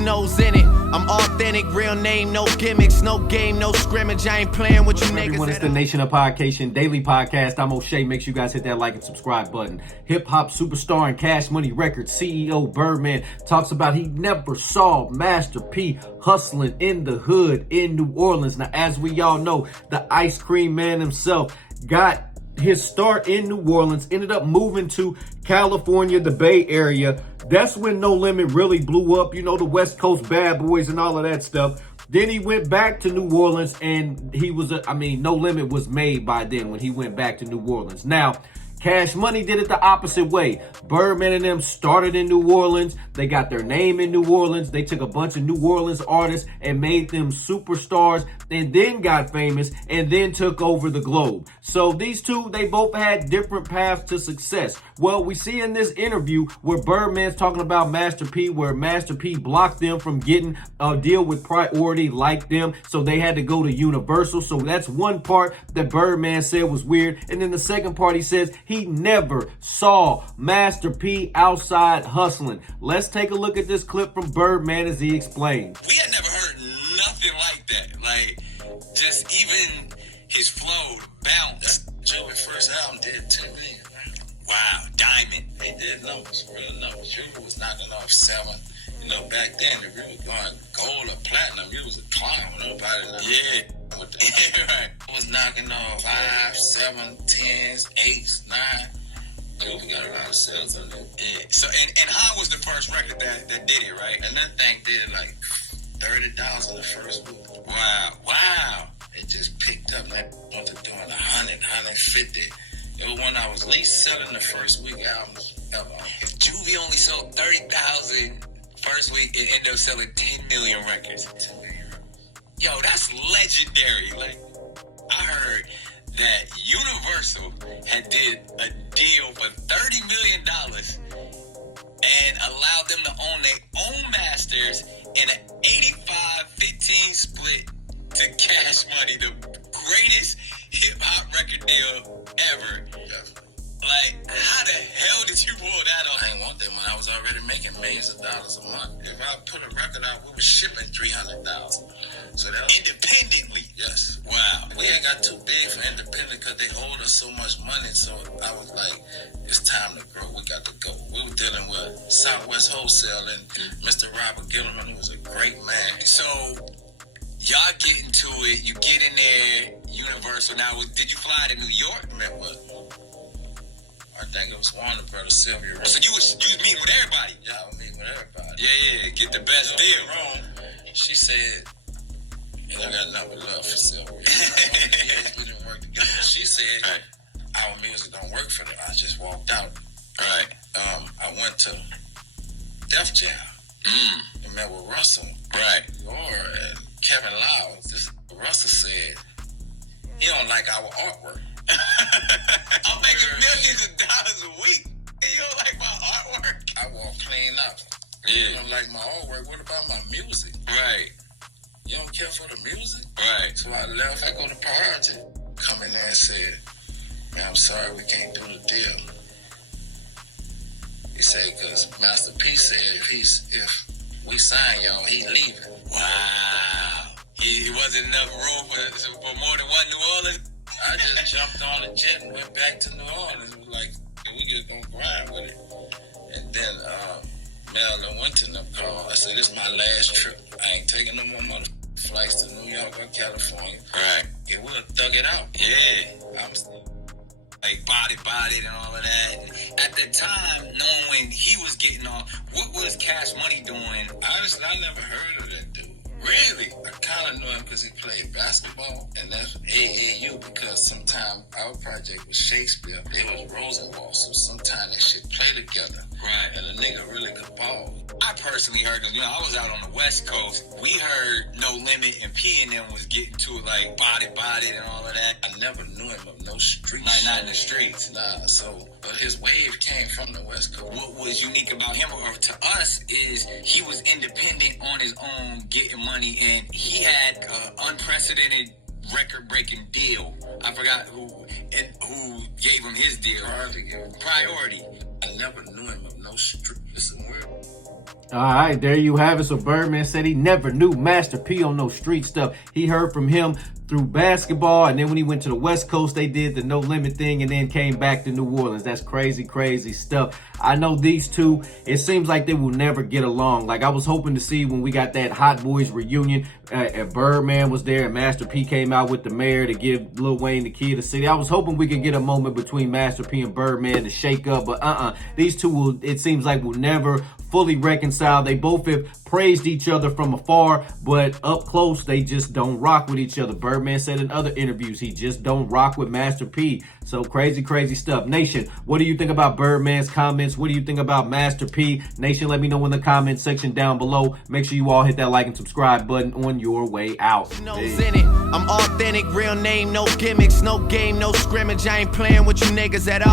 your nose in it. I'm authentic, real name, no gimmicks, no game, no scrimmage. I ain't playing with you niggas. Everyone, it's the Nation of Podcation Daily Podcast. I'm O'Shea. Make sure you guys hit that like and subscribe button. Hip hop superstar and Cash Money Records CEO Birdman talks about he never saw Master P hustling in the hood in New Orleans. Now, as we all know, the ice cream man himself got his start in New Orleans, ended up moving to California, the Bay Area. That's when No Limit really blew up, you know, the West Coast bad boys and all of that stuff. Then he went back to New Orleans and he was, No Limit was made by then when he went back to New Orleans. Now, Cash Money did it the opposite way. Birdman and them started in New Orleans. They got their name in New Orleans. They took a bunch of New Orleans artists and made them superstars and then got famous and then took over the globe. So these two, they both had different paths to success. Well, we see in this interview where Birdman's talking about Master P, where Master P blocked them from getting a deal with Priority like them. So they had to go to Universal. So that's one part that Birdman said was weird. And then the second part, he says he never saw Master P outside hustling. Let's take a look at this clip from Birdman as he explained. We had never heard nothing like that. Like, just even his flow, bounce. Joey's first album did 10 million. Wow, Diamond. They did numbers, real numbers. You was knocking off 7. You know, back then, if you was going gold or platinum, you was a clown. Nobody knew. Yeah. Right. I was knocking off 5, 7, 10s, 8s, 9. We got a lot of sales on that. Yeah. So, and High was the first record that did it, right? And that thing did like 30,000 the first week. Wow. It just picked up. Like, went to doing 100, 150. It was when I was least selling the first week albums ever. Juvie only sold 30,000 first week. It ended up selling 10 million records. 10 million. Yo, that's legendary. Like, I heard that Universal had did a deal for $30 million and allowed them to own their own masters in an 85-15 split to Cash Money, the greatest hip-hop record deal ever. Yeah. Like, how the hell did you pull that off? I ain't want that when I was already making millions of dollars a month. If I put a record out, we were shipping 300,000. So that was Independently? Yes. Wow. We ain't got too big for independent because they hold us so much money. So I was like, it's time to grow. We got to go. We were dealing with Southwest Wholesale and Mr. Robert Gilliman, who was a great man. So, y'all get into it. You get in there, Universal. Now, did you fly to New York? Met with, I think it was Warner Brothers, Sylvia. So you was meeting with everybody? Yeah, I was meeting with everybody. Yeah. Get the best deal. Wrong. She said, and I got nothing but love for Sylvia. We didn't work together. She said, our music don't work for them. I just walked out. Right. I went to Def Jam and met with Russell. Right. And Kevin Lyles. Russell said, he don't like our artwork. I'm making millions of dollars a week and you don't like my artwork? I walk clean up. Yeah. You don't like my artwork. What about my music? Right. You don't care for the music? Right. So I left. I go to Priority. Come in there and said, man, I'm sorry, we can't do the deal. He said, because Master P said if we sign y'all, he leaving. Wow. He wasn't enough room for more than one New Orleans? I just jumped on a jet and went back to New Orleans. It was like, we just gonna grind with it. And then Mel and Winton called. I said, this is my last trip. I ain't taking no more money. Flights to New York or California. Right. Yeah, we'll thug it out. Yeah. I'm still like bodied and all of that. At the time, knowing he was getting on, what was Cash Money doing? honestly, I never heard of that dude. Really? I kind of knew him because he played basketball, and that's AAU because sometimes our project was Shakespeare. It was Rosenwald, so sometimes that shit play together. Right. And a nigga really could ball. I personally heard, because, I was out on the West Coast. We heard No Limit and P and them was getting to it, like, bodied and all of that. I never knew him of no street Not in the streets. Nah, but his wave came from the West Coast. What was unique about him, or to us, is he was independent on his own, getting money, and he had an unprecedented record-breaking deal. I forgot who gave him his deal. Priority. Priority. I never knew him of no street. Listen, where All right, there you have it. So Birdman said he never knew Master P on no street stuff. He heard from him through basketball, and then when he went to the West Coast, they did the No Limit thing, and then came back to New Orleans. That's crazy, crazy stuff. I know these two, it seems like they will never get along. Like, I was hoping to see when we got that Hot Boys reunion, and Birdman was there, and Master P came out with the mayor to give Lil Wayne the key of the city. I was hoping we could get a moment between Master P and Birdman to shake up, but these two will, it seems like, will never fully reconcile. They both have praised each other from afar, but up close, they just don't rock with each other. Birdman said in other interviews, he just don't rock with Master P. So crazy, crazy stuff. Nation, what do you think about Birdman's comments? What do you think about Master P? Nation, let me know in the comment section down below. Make sure you all hit that like and subscribe button on your way out. In it. I'm authentic, real name, no gimmicks, no game, no scrimmage. I ain't playing with you niggas at all.